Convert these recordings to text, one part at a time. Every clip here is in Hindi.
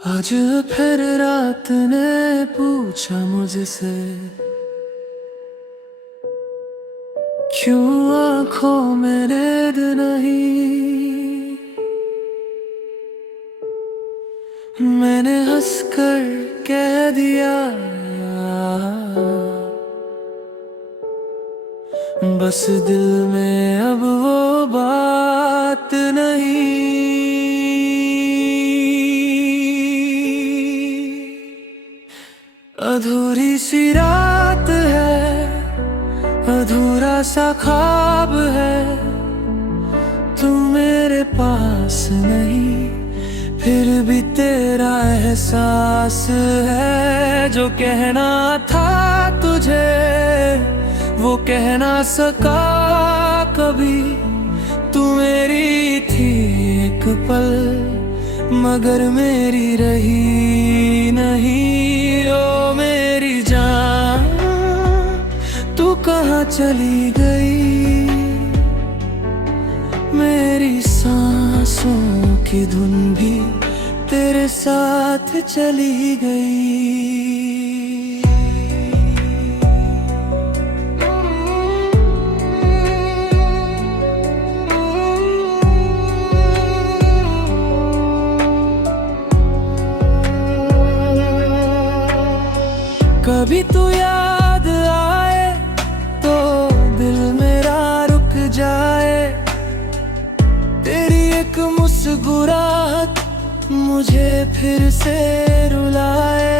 आज फिर रात ने पूछा मुझसे, क्यों आंखों में नींद नहीं। मैंने हंसकर कह दिया, बस दिल में अब वो बात नहीं। अधूरी सी रात है, अधूरा सा ख्वाब है, तू मेरे पास नहीं, फिर भी तेरा एहसास है। जो कहना था तुझे वो कह ना सका कभी, तू मेरी थी एक पल मगर मेरी रही नहीं। ओ मेरी जान तू कहाँ चली गई, मेरी सांसों की धुन भी तेरे साथ चली गई। कभी तू याद आए तो दिल मेरा रुक जाए, तेरी एक मुस्कुराहट मुझे फिर से रुलाए।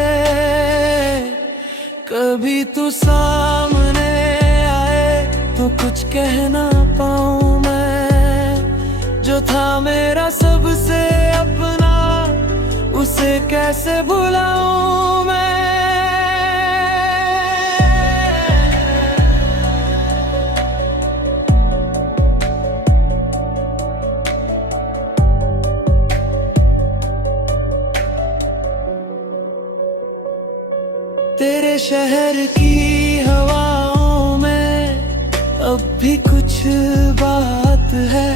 कभी तू सामने आए तो कुछ कह ना पाऊं मैं, जो था मेरा सबसे अपना उसे कैसे भुलाऊं मैं। तेरे शहर की हवाओं में अब भी कुछ बात है,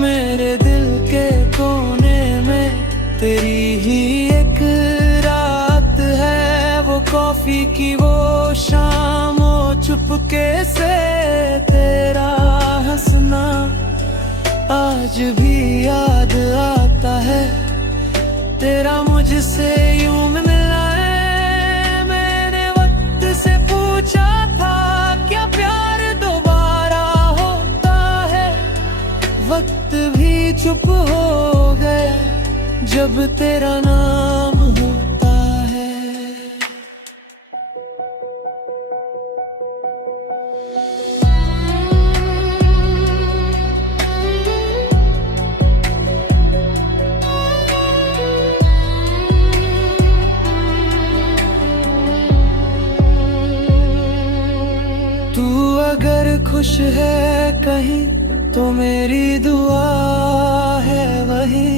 मेरे दिल के कोने में तेरी ही एक रात है। वो कॉफी की वो शाम, वो चुपके से तेरा हंसना आज भी याद आता है। तेरा मुझसे यूं मिलना है, मैंने वक्त से पूछा था क्या प्यार दोबारा होता है। वक्त भी चुप हो गया जब तेरा नाम होता है। तू अगर खुश है कहीं तो मेरी दुआ है वही,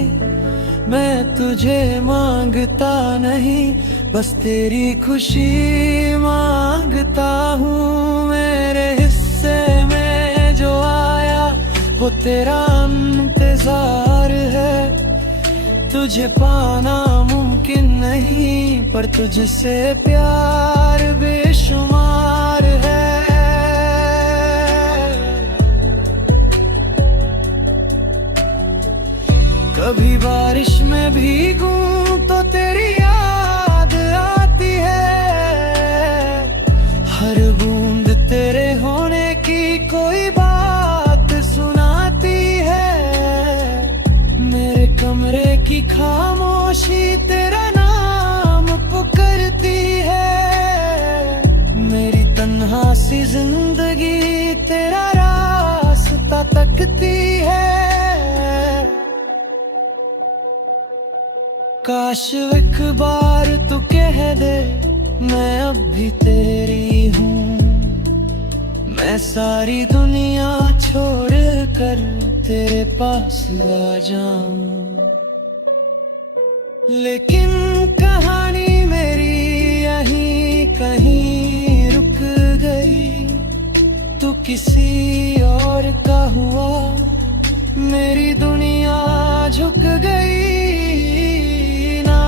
मैं तुझे मांगता नहीं बस तेरी खुशी मांगता हूँ। मेरे हिस्से में जो आया वो तेरा इंतजार है, तुझे पाना मुमकिन नहीं पर तुझसे प्यार बेशुमार है। कभी बारिश में भीगूं तो तेरी याद आती है, हर बूंद तेरे होने की कोई बात सुनाती है। मेरे कमरे की खामोशी तेरा नाम पुकारती है, मेरी तन्हा सी जिंदगी तेरा रास्ता तकती है। काश एक बार तू कह दे मैं अब भी तेरी हूँ, मैं सारी दुनिया छोड़ कर तेरे पास आ जाऊं। लेकिन कहानी मेरी यहीं कहीं रुक गई, तू किसी और का हुआ, मेरी दुनिया झुक गई ना।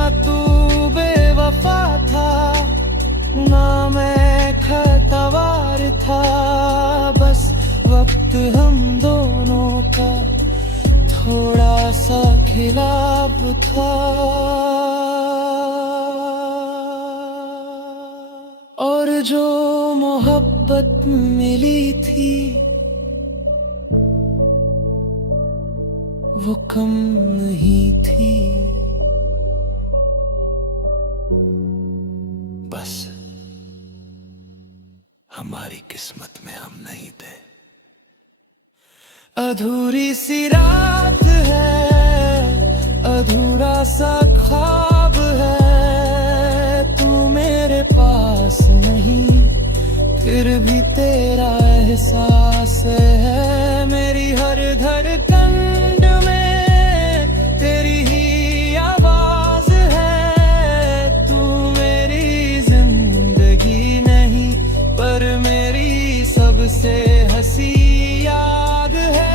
खिलाफ था, और जो मोहब्बत मिली थी वो कम नहीं थी। बस हमारी किस्मत में हम नहीं थे। अधूरी सी रात है, अधूरा सा ख्वाब है, तू मेरे पास नहीं, फिर भी तेरा एहसास है। मेरी हर धड़कन में तेरी ही आवाज है, तू मेरी जिंदगी नहीं पर मेरी सबसे हंसी याद है।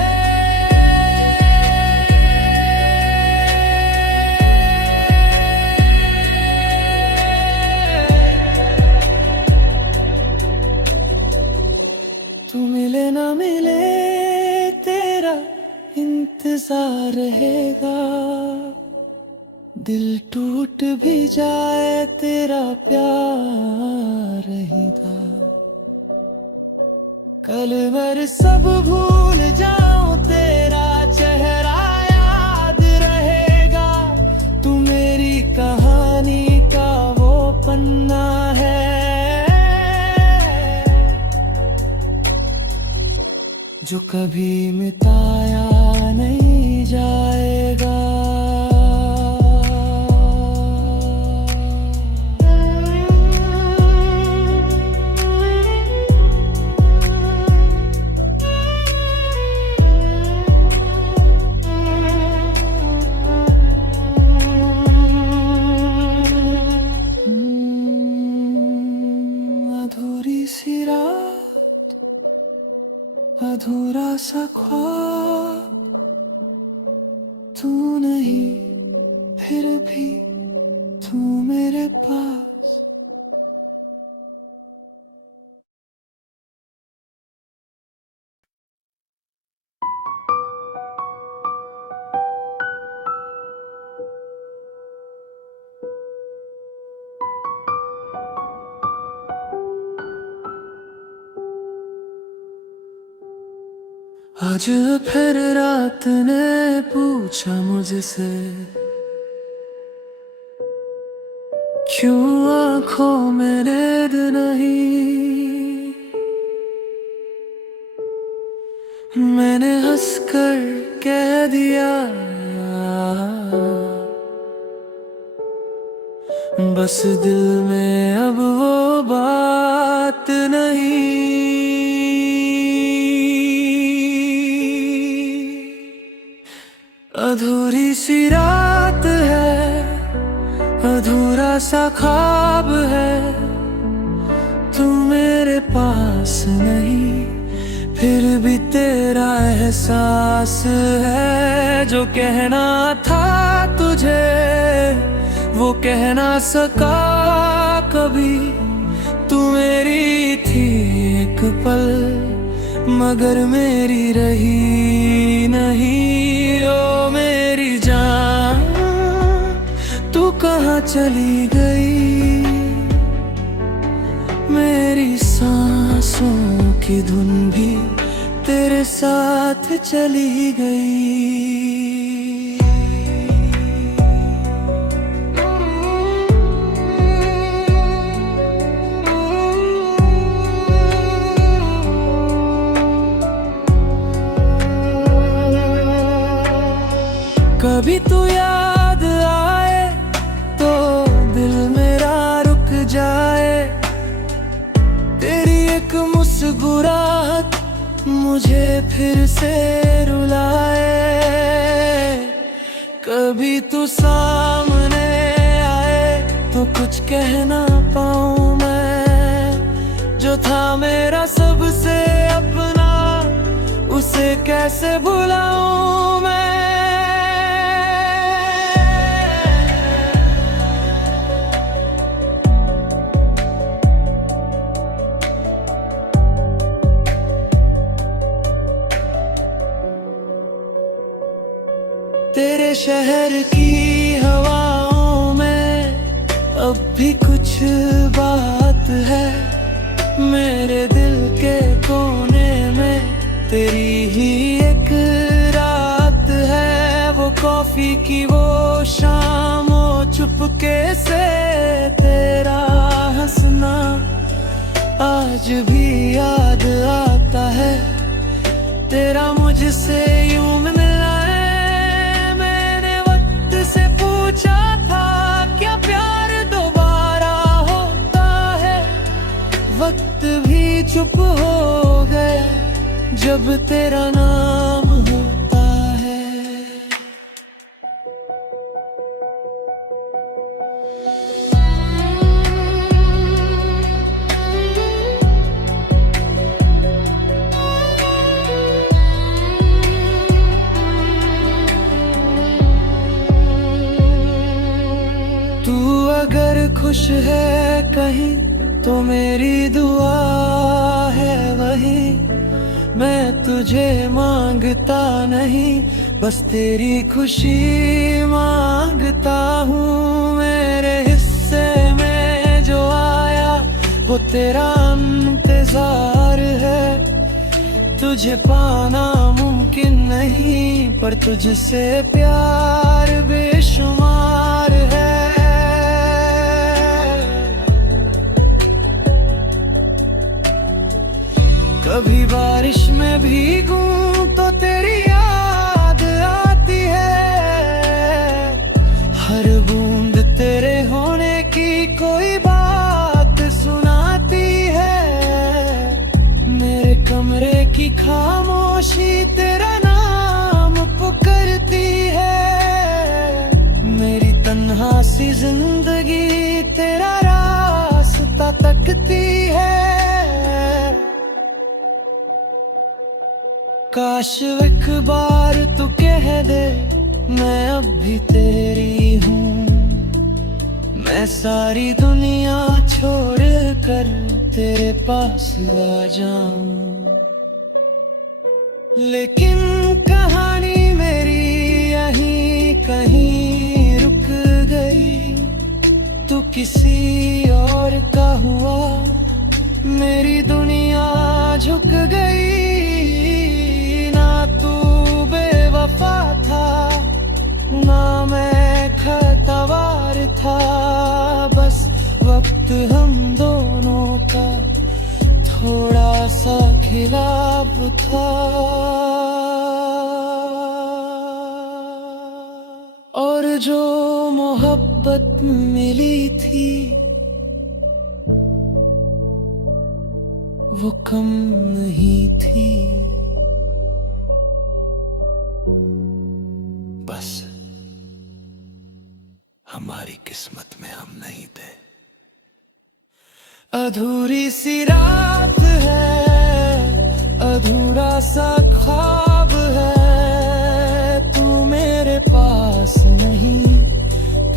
तू मिले ना मिले तेरा इंतजार रहेगा, दिल टूट भी जाए तेरा प्यार रहेगा। कल भर सब भूल जाऊं तेरा चेहरा याद रहेगा, तू मेरी कहानी का वो पन्ना है जो कभी मिटाया नहीं जाएगा। अधूरी सी रात, अधूरा सा ख्वाब, तू नहीं फिर भी तू मेरे पास। आज फिर रात ने पूछा मुझसे, क्यों आंखों में नींद नहीं। मैंने हंसकर कह दिया, बस दिल में अब वो बात नहीं। अधूरी सी रात है, अधूरा सा ख्वाब है, तू मेरे पास नहीं, फिर भी तेरा एहसास है। जो कहना था तुझे वो कह ना सका कभी, तू मेरी थी एक पल मगर मेरी रही नहीं। ओ मेरी जान तू कहाँ चली गई, मेरी सांसों की धुन भी तेरे साथ चली गई। कभी तू याद आए तो दिल मेरा रुक जाए, तेरी एक मुस्कुराहट मुझे फिर से रुलाए। कभी तू सामने आए तो कुछ कह ना पाऊं मैं, जो था मेरा सबसे अपना उसे कैसे भुलाऊं मैं। तेरे शहर की हवाओं में अब भी कुछ बात है। मेरे दिल के कोने में तेरी ही एक रात है। वो कॉफी की वो शाम, वो चुपके से तेरा हंसना आज भी याद आता है। तेरा मुझसे यूं मिलना है। मैंने वक्त से पूछा था क्या प्यार दोबारा होता है। वक्त भी चुप हो गया जब तेरा नाम होता है। तू अगर खुश है कहीं तो मेरी दुआ है वही। मैं तुझे मांगता नहीं, बस तेरी खुशी मांगता हूँ। मेरे हिस्से में जो आया वो तेरा इंतजार है। तुझे पाना मुमकिन नहीं, पर तुझसे प्यार बेशुमार है। कभी बारिश में भीगूं तो तेरी याद आती है। हर बूंद तेरे होने की कोई बात सुनाती है। मेरे कमरे की खामोशी तेरा नाम पुकारती है। मेरी तन्हा सी जिंदगी तेरा रास्ता तकती है। काश एक बार तू कह दे मैं अब भी तेरी हूँ। मैं सारी दुनिया छोड़ कर तेरे पास आ जाऊं। लेकिन कहानी मेरी यहीं कहीं रुक गई। तू किसी और का हुआ, मेरी दुनिया झुक गई। वफा था ना मैं खतवार था, बस वक्त हम दोनों का थोड़ा सा खिलाफ था। और जो मोहब्बत मिली थी वो कम नहीं थी। बस हमारी किस्मत में हम नहीं थे। अधूरी सी रात है, अधूरा सा ख्वाब है। तू मेरे पास नहीं,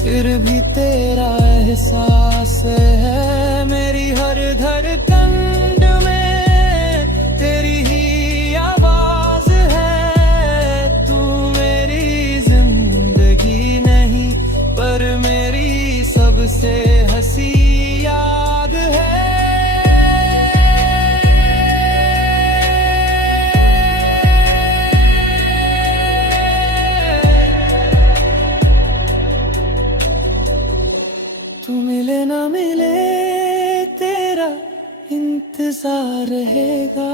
फिर भी तेरा एहसास है। मेरी हर धड़कन में तेरी ही आवाज है। तू मेरी जिंदगी नहीं, पर मेरी सबसे हंसी याद है। तू मिले ना मिले तेरा इंतजार रहेगा।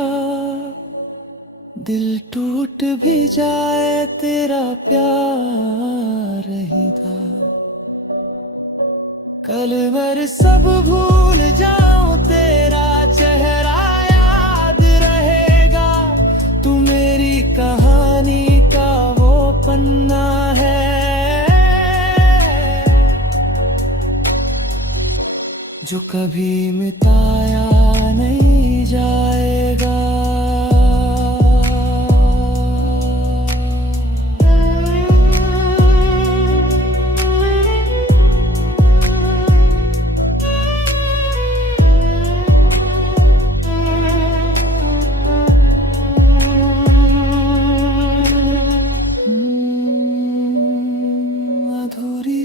दिल टूट भी जाए तेरा प्यार रहेगा। कल भर सब भूल जाऊं तेरा चेहरा याद रहेगा। तू मेरी कहानी का वो पन्ना है जो कभी मिटाया नहीं जाएगा।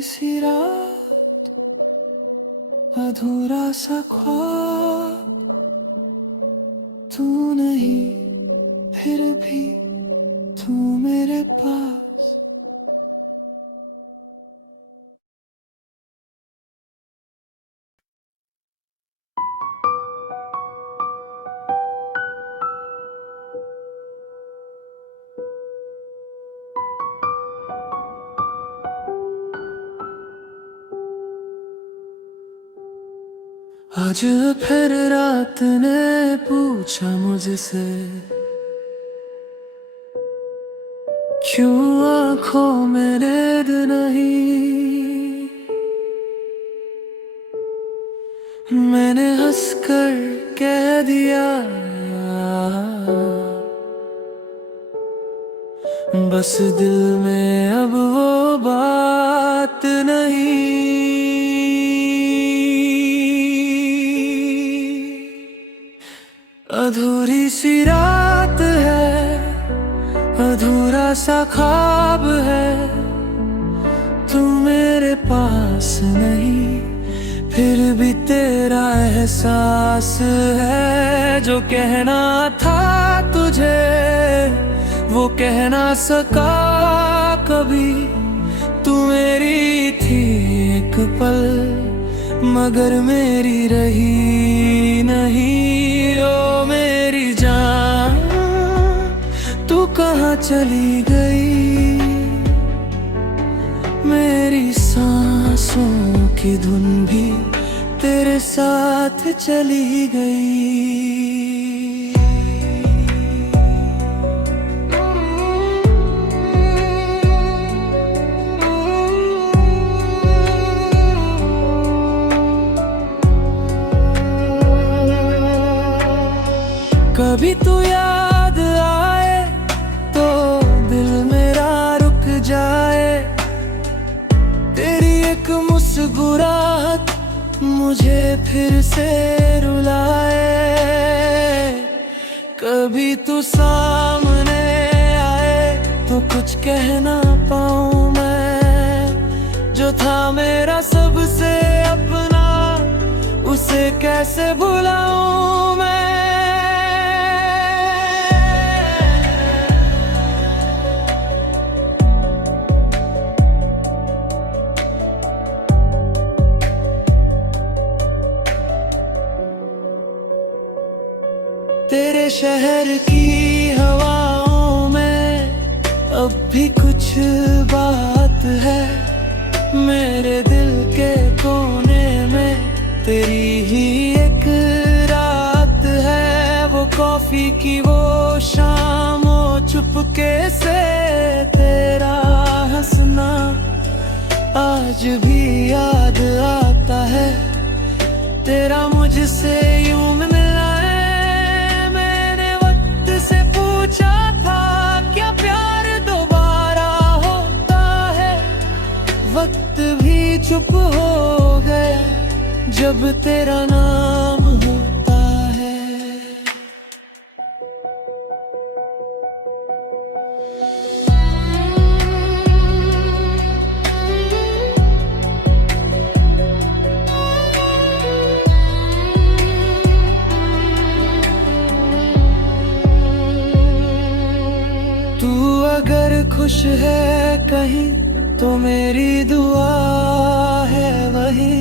सी रात, अधूरा सा ख्वाब, तू नहीं फिर भी तू मेरे पास। आज फिर रात ने पूछा मुझसे, क्यों आंखों में नींद नहीं। मैंने हंसकर कह दिया, बस दिल में अब वो बात नहीं। अधूरी सी रात है, अधूरा सा ख्वाब है, तू मेरे पास नहीं, फिर भी तेरा एहसास है। जो कहना था तुझे वो कह ना सका कभी, तू मेरी थी एक पल मगर मेरी रही नहीं। ओ मेरी जान तू कहाँ चली गई, मेरी सांसों की धुन भी तेरे साथ चली गई। कभी तू याद आए तो दिल मेरा रुक जाए, तेरी एक मुस्कुराहट मुझे फिर से रुलाए। कभी तू सामने आए तो कुछ कह ना पाऊं मैं, जो था मेरा सबसे अपना उसे कैसे भुलाऊं मैं। तेरे शहर की हवाओं में अब भी कुछ बात है, मेरे दिल के कोने में तेरी ही एक रात है। वो कॉफी की वो शाम, वो चुपके से तेरा हंसना आज भी याद आता है। तेरा मुझसे यूं मिलना वक्त भी चुप हो गया जब तेरा नाम होता है। तू अगर खुश है कहीं तो मेरी दुआ है वही,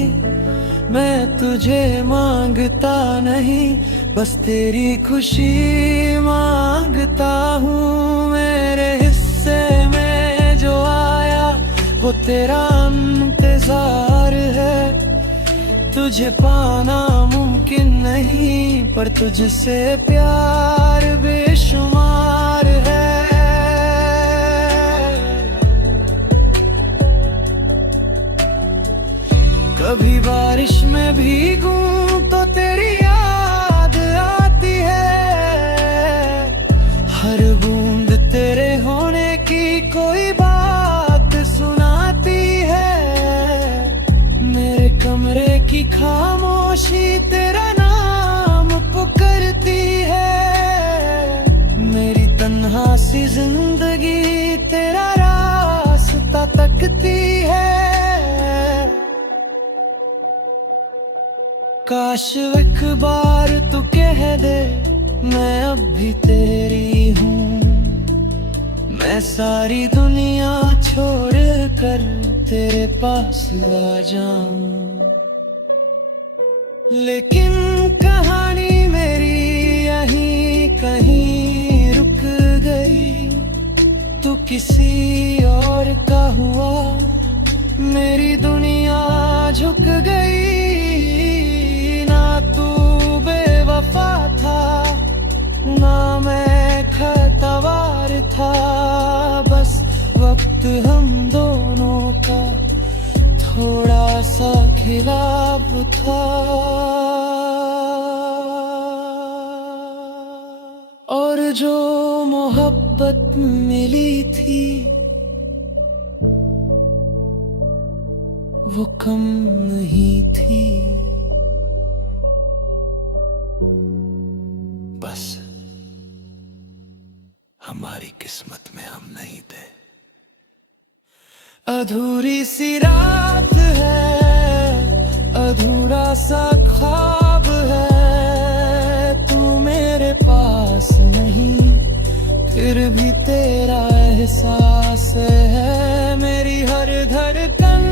मैं तुझे मांगता नहीं बस तेरी खुशी मांगता हूँ। मेरे हिस्से में जो आया वो तेरा इंतजार है, तुझे पाना मुमकिन नहीं पर तुझसे प्यार बेशुमार है। कभी बारिश में भीगूं तो तेरी याद आती है, हर बूंद तेरे होने की कोई बात सुनाती है। मेरे कमरे की खामोशी तेरा नाम पुकारती है, मेरी तन्हा सी जिंदगी तेरा रास्ता तकती है। काश एक बार तू कह दे मैं अब भी तेरी हूँ। मैं सारी दुनिया छोड़ कर तेरे पास आ जाऊं। लेकिन कहानी मेरी यहीं कहीं रुक गई। तू किसी और का हुआ, मेरी दुनिया झुक गई। ना तू बेवफा था, ना मैं खतवार था। बस वक्त हम दोनों का थोड़ा सा खिलाफ था। और जो मोहब्बत मिली थी वो कम नहीं थी। बस हमारी किस्मत में हम नहीं थे। अधूरी सी रात है, अधूरा सा ख्वाब है। तू मेरे पास नहीं, फिर भी तेरा एहसास है। मेरी हर धड़कन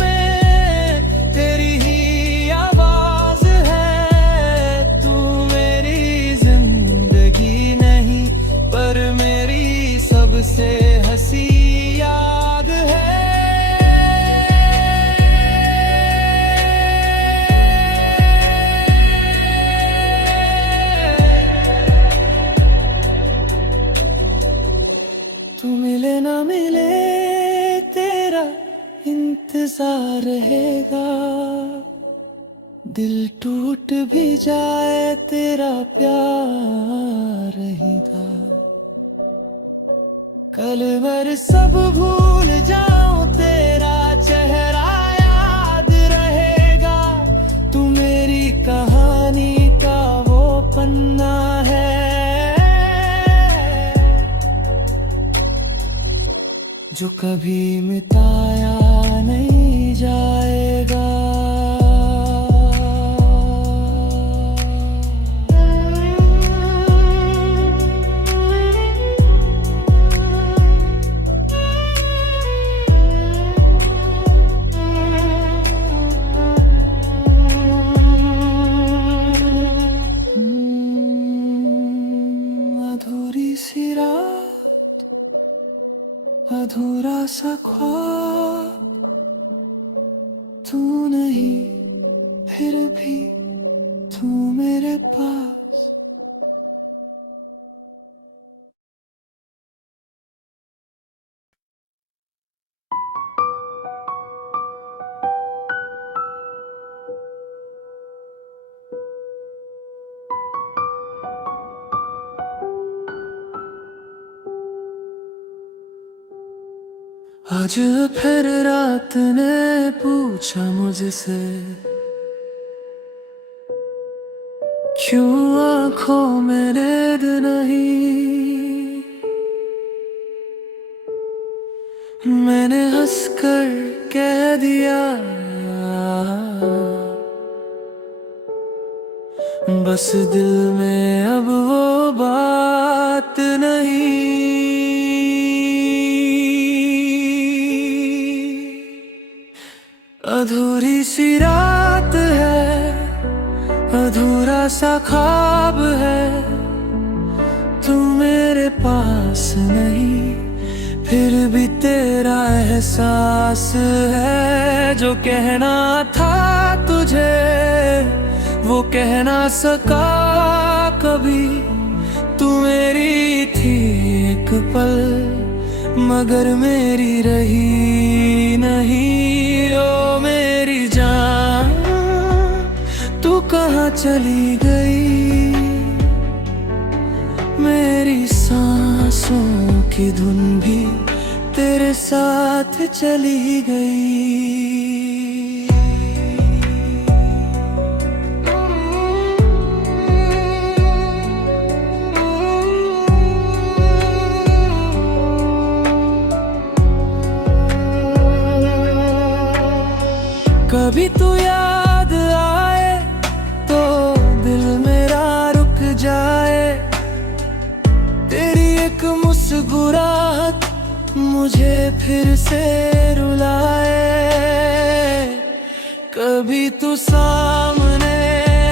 में तेरी ही आवाज है। तू मेरी जिंदगी नहीं, पर मेरी सबसे हंसी याद है। तू मिले ना मिले तेरा इंतजार रहेगा। दिल टूट भी जाए तेरा प्यार रहेगा। कल भर सब भूल जाऊं तेरा चेहरा याद रहेगा। तू मेरी कहानी का वो पन्ना है जो कभी मिटाया नहीं जाएगा। अधूरी सी रात, अधूरा सा ख्वाब। तू नहीं, फिर भी तू मेरे पास। आज फिर रात ने पूछा मुझसे, क्यों आंखों में नींद नहीं। मैंने हंसकर कह दिया, बस दिल में अब वो बात नहीं। अधूरी सी रात है, अधूरा सा ख्वाब है। तू मेरे पास नहीं, फिर भी तेरा एहसास है। जो कहना था तुझे वो कह ना सका कभी। तू मेरी थी एक पल, मगर मेरी रही नहीं। ओ मेरी जान, तू कहाँ चली गई। मेरी सांसों की धुन भी तेरे साथ चली गई। कभी तू याद आए मुस्कुराहट मुझे फिर से रुलाए। कभी तू सामने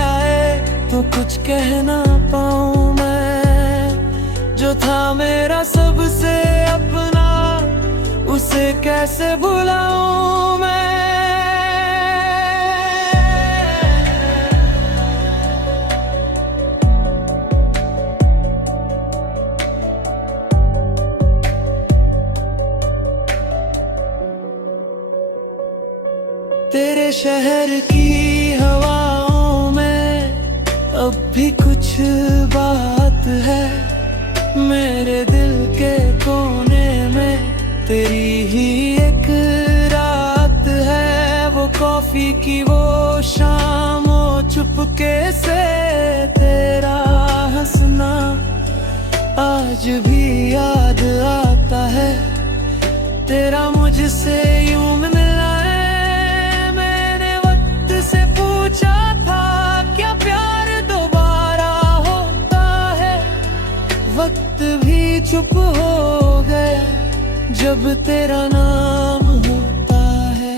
आए तो कुछ कह ना पाऊं मैं, जो था मेरा सबसे अपना उसे कैसे भुलाऊं मैं। तेरे शहर की हवाओं में अब भी कुछ बात है, मेरे दिल के कोने में तेरी ही एक रात है। वो कॉफी की वो शाम, वो चुपके से तेरा हंसना आज भी याद आता है। तेरा मुझसे यूं मिलना वक्त भी चुप हो गया जब तेरा नाम होता है।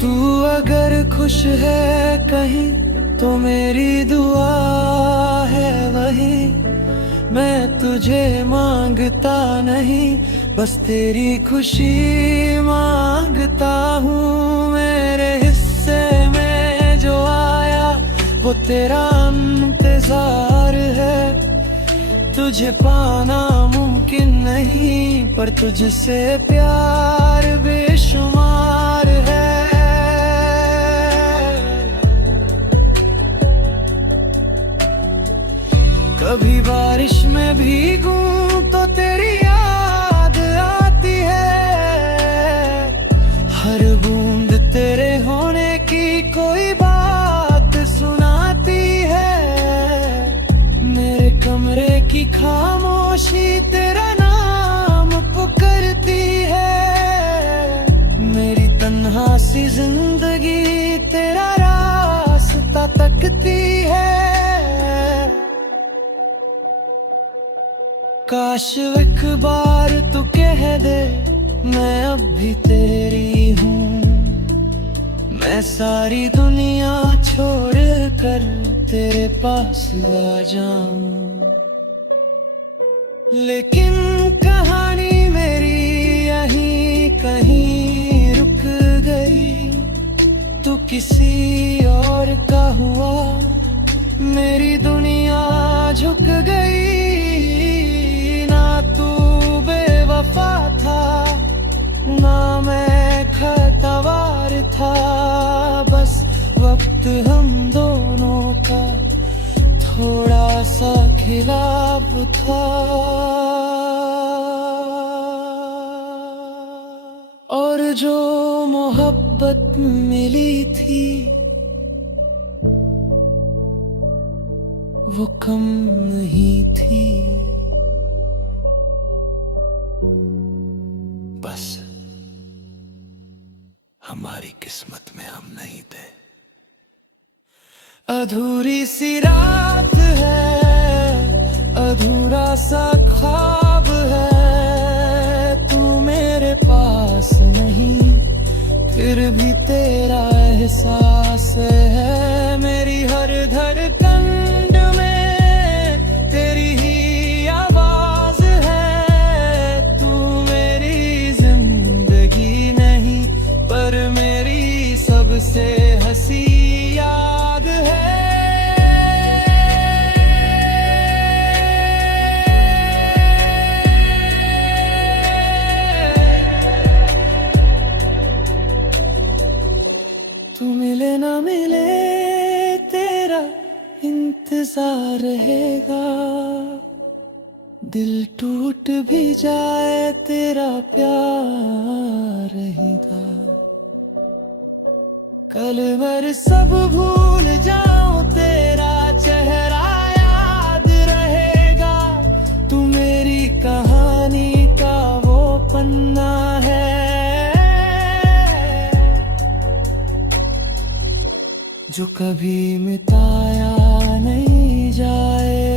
तू अगर खुश है कहीं तो मेरी दुआ है वही। मैं तुझे मांगता नहीं, बस तेरी खुशी मांगता हूँ। मेरे हिस्से में जो आया वो तेरा इंतजार है। तुझे पाना मुमकिन नहीं, पर तुझसे प्यार बेशुमार है। कभी बारिश में भीगूं तो तेरी याद आती है। हर बूंद तेरे होने की कोई बात सुनाती है। मेरे कमरे की खामोशी तेरा नाम पुकारती है। मेरी तन्हा सी जिंदगी तेरा रास्ता तकती है। काश एक बार तू कह दे मैं अब भी तेरी हूँ। मैं सारी दुनिया छोड़ कर तेरे पास आ जाऊं। लेकिन कहानी मेरी यहीं कहीं रुक गई। तू किसी और का हुआ, मेरी दुनिया झुक गई। था ना मैं खतवार था, बस वक्त हम दोनों का थोड़ा सा खिलाफ था। और जो मोहब्बत मिली थी वो कम नहीं थी। बस हमारी किस्मत में हम नहीं थे। अधूरी सी रात है, अधूरा सा ख्वाब है। तू मेरे पास नहीं, फिर भी तेरा एहसास है। मेरी हर धड़कन में तेरी ही आवाज है। तू मेरी जिंदगी नहीं, पर मेरी सबसे हंसी याद है। तू मिले ना मिले तेरा इंतजार रहेगा। दिल टूट भी जाए तेरा प्यार रहेगा। कल भर सब भूल जाऊं तेरा चेहरा याद कहानी का वो पन्ना है जो कभी मिटाया नहीं जाए।